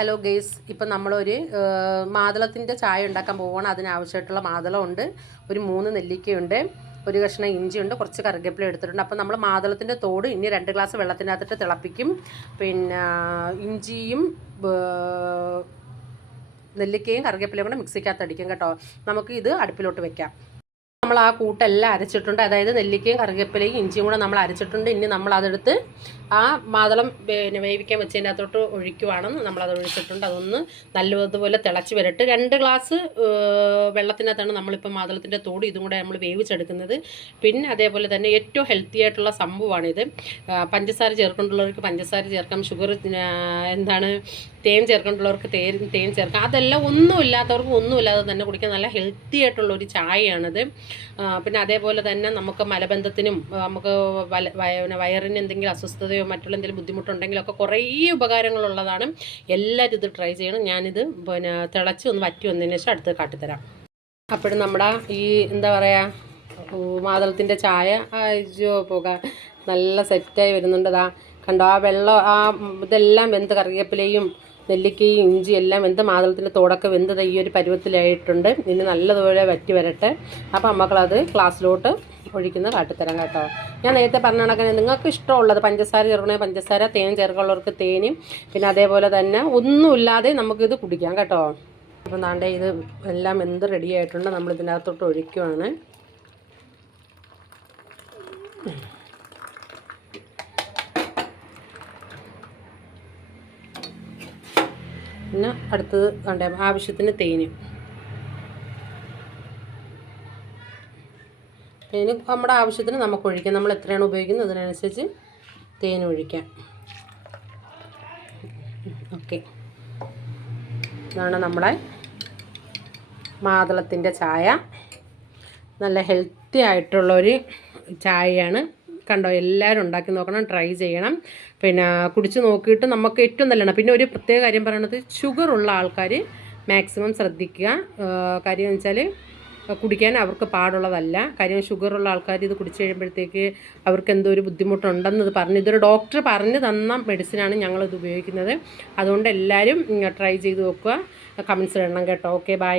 Hello guys ഇപ്പം നമ്മളൊരു മാതളത്തിന്റെ ചായ ഉണ്ടാക്കാൻ പോവുകയാണ് അതിനാവശ്യമായിട്ടുള്ള മാതളമുണ്ട് ഒരു മൂന്ന് നെല്ലിക്കയുണ്ട്. ഒരു കഷ്ണം ഇഞ്ചിയുണ്ട്. കുറച്ച് കറിവേപ്പില എടുത്തിട്ടുണ്ട്. അപ്പം നമ്മൾ മാതളത്തിന്റെ തോട് ഇനി രണ്ട് ഗ്ലാസ് വെള്ളത്തിനകത്തിട്ട് തിളപ്പിക്കും. പിന്നെ ഇഞ്ചിയും നെല്ലിക്കയും കറിവേപ്പിലയും കൂടെ മിക്സിക്കകത്ത് അടിക്കും കേട്ടോ. നമുക്ക് ഇത് അടുപ്പിലോട്ട് വെക്കാം. നമ്മൾ ആ കൂട്ടെല്ലാം അരച്ചിട്ടുണ്ട്. അതായത് നെല്ലിക്കയും കറിവേപ്പിലയും ഇഞ്ചിയും കൂടെ നമ്മൾ അരച്ചിട്ടുണ്ട്. ഇനി നമ്മൾ അതെടുത്ത് ആ മാതളം പിന്നെ വേവിക്കാൻ വെച്ചതിന്റെ അകത്തോട്ട് ഒഴിക്കുവാണെന്ന് നമ്മളത് ഒഴിച്ചിട്ടുണ്ട്. അതൊന്ന് നല്ലതുപോലെ തിളച്ച് വരട്ട്. രണ്ട് ഗ്ലാസ് വെള്ളത്തിനകത്താണ് നമ്മളിപ്പോൾ മാതളത്തിന്റെ തോട് ഇതും കൂടെ നമ്മൾ വേവിച്ചെടുക്കുന്നത്. പിന്നെ അതേപോലെ തന്നെ ഏറ്റവും ഹെൽത്തി ആയിട്ടുള്ള സംഭവമാണിത്. പഞ്ചസാര ചേർക്കൊണ്ടുള്ളവർക്ക് പഞ്ചസാര ചേർക്കാം. ഷുഗർ എന്താണ് തേൻ ചേർക്കൊണ്ടുള്ളവർക്ക് തേൻ തേൻ ചേർക്കാം. അതെല്ലാം ഒന്നുമില്ലാത്തവർക്ക് ഒന്നുമില്ലാതെ തന്നെ കുടിക്കാൻ നല്ല ഹെൽത്തി ആയിട്ടുള്ള ഒരു ചായയാണിത്. പിന്നെ അതേപോലെ തന്നെ നമുക്ക് മലബന്ധത്തിനും നമുക്ക് വയറിന് എന്തെങ്കിലും അസ്വസ്ഥതയോ മറ്റുള്ള എന്തെങ്കിലും ബുദ്ധിമുട്ടുണ്ടെങ്കിലൊക്കെ കുറേ ഉപകാരങ്ങളുള്ളതാണ്. എല്ലാവരും ഇത് ട്രൈ ചെയ്യണം. ഞാനിത് പിന്നെ തിളച്ച് ഒന്ന് വറ്റി വന്നതിന് ശേഷം അടുത്ത് കാട്ടിത്തരാം. അപ്പോഴും നമ്മുടെ ഈ എന്താ പറയുക മാതളത്തിന്റെ ചായ അയ്യോ പോക നല്ല സെറ്റായി വരുന്നുണ്ട്. അതാ കണ്ടോ ആ വെള്ളം ആ ഇതെല്ലാം വെന്ത് കറിവേപ്പിലയും നെല്ലിക്കയും ഇഞ്ചി എല്ലാം വെന്ത് മാതളത്തിന്റെ തോടൊക്കെ വെന്തത് ഈ ഒരു പരുവത്തിലായിട്ടുണ്ട്. ഇനി നല്ലതുപോലെ വറ്റി വരട്ടെ. അപ്പോൾ മക്കളത് ക്ലാസ്സിലോട്ട് ഒഴിക്കുന്ന കാട്ടിത്തരാം കേട്ടോ. ഞാൻ നേരത്തെ പറഞ്ഞ കണക്കിന് നിങ്ങൾക്ക് ഇഷ്ടമുള്ളത് പഞ്ചസാര ചേർക്കണേ പഞ്ചസാര തേൻ ചേർക്കാനുള്ളവർക്ക് തേനും പിന്നെ അതേപോലെ തന്നെ ഒന്നുമില്ലാതെ നമുക്കിത് കുടിക്കാം കേട്ടോ. അപ്പം താണ്ടേ ഇത് എല്ലാം എന്ത് റെഡി ആയിട്ടുണ്ട് നമ്മൾ ഇതിനകത്തോട്ട് ഒഴിക്കുവാണ്. പിന്നെ അടുത്തത് കണ്ടേ ആവശ്യത്തിന് തേനും. തേന് നമ്മുടെ ആവശ്യത്തിന് നമുക്ക് ഒഴിക്കാം. നമ്മൾ എത്രയാണ് ഉപയോഗിക്കുന്നത്? അതിനനുസരിച്ച് തേൻ ഒഴിക്കാം. ഓക്കെ. ഇതാണ് നമ്മുടെ മാതളത്തിന്റെ ചായ. നല്ല ഹെൽത്തി ആയിട്ടുള്ളൊരു ചായയാണ്. കണ്ടോ? എല്ലാവരും ഉണ്ടാക്കി നോക്കണം ട്രൈ ചെയ്യണം. പിന്നെ കുടിച്ച് നോക്കിയിട്ട് നമുക്ക് ഏറ്റവും നല്ലതാണ്. പിന്നെ ഒരു പ്രത്യേക കാര്യം പറയണത് ഷുഗർ ഉള്ള ആൾക്കാർ മാക്സിമം ശ്രദ്ധിക്കുക. കാര്യം എന്ന് വെച്ചാൽ കുടിക്കാൻ അവർക്ക് പാടുള്ളതല്ല. കാര്യം ഷുഗറുള്ള ആൾക്കാർ ഇത് കുടിച്ച് കഴിയുമ്പോഴത്തേക്ക് അവർക്ക് എന്തോ ഒരു ബുദ്ധിമുട്ടുണ്ടെന്ന് ഇത് പറഞ്ഞു. ഇതൊരു ഡോക്ടർ പറഞ്ഞു തന്ന മെഡിസിനാണ് ഞങ്ങളിത് ഉപയോഗിക്കുന്നത്. അതുകൊണ്ട് എല്ലാവരും ട്രൈ ചെയ്ത് നോക്കുക. കമൻസ് ഇടണം കേട്ടോ. Okay bye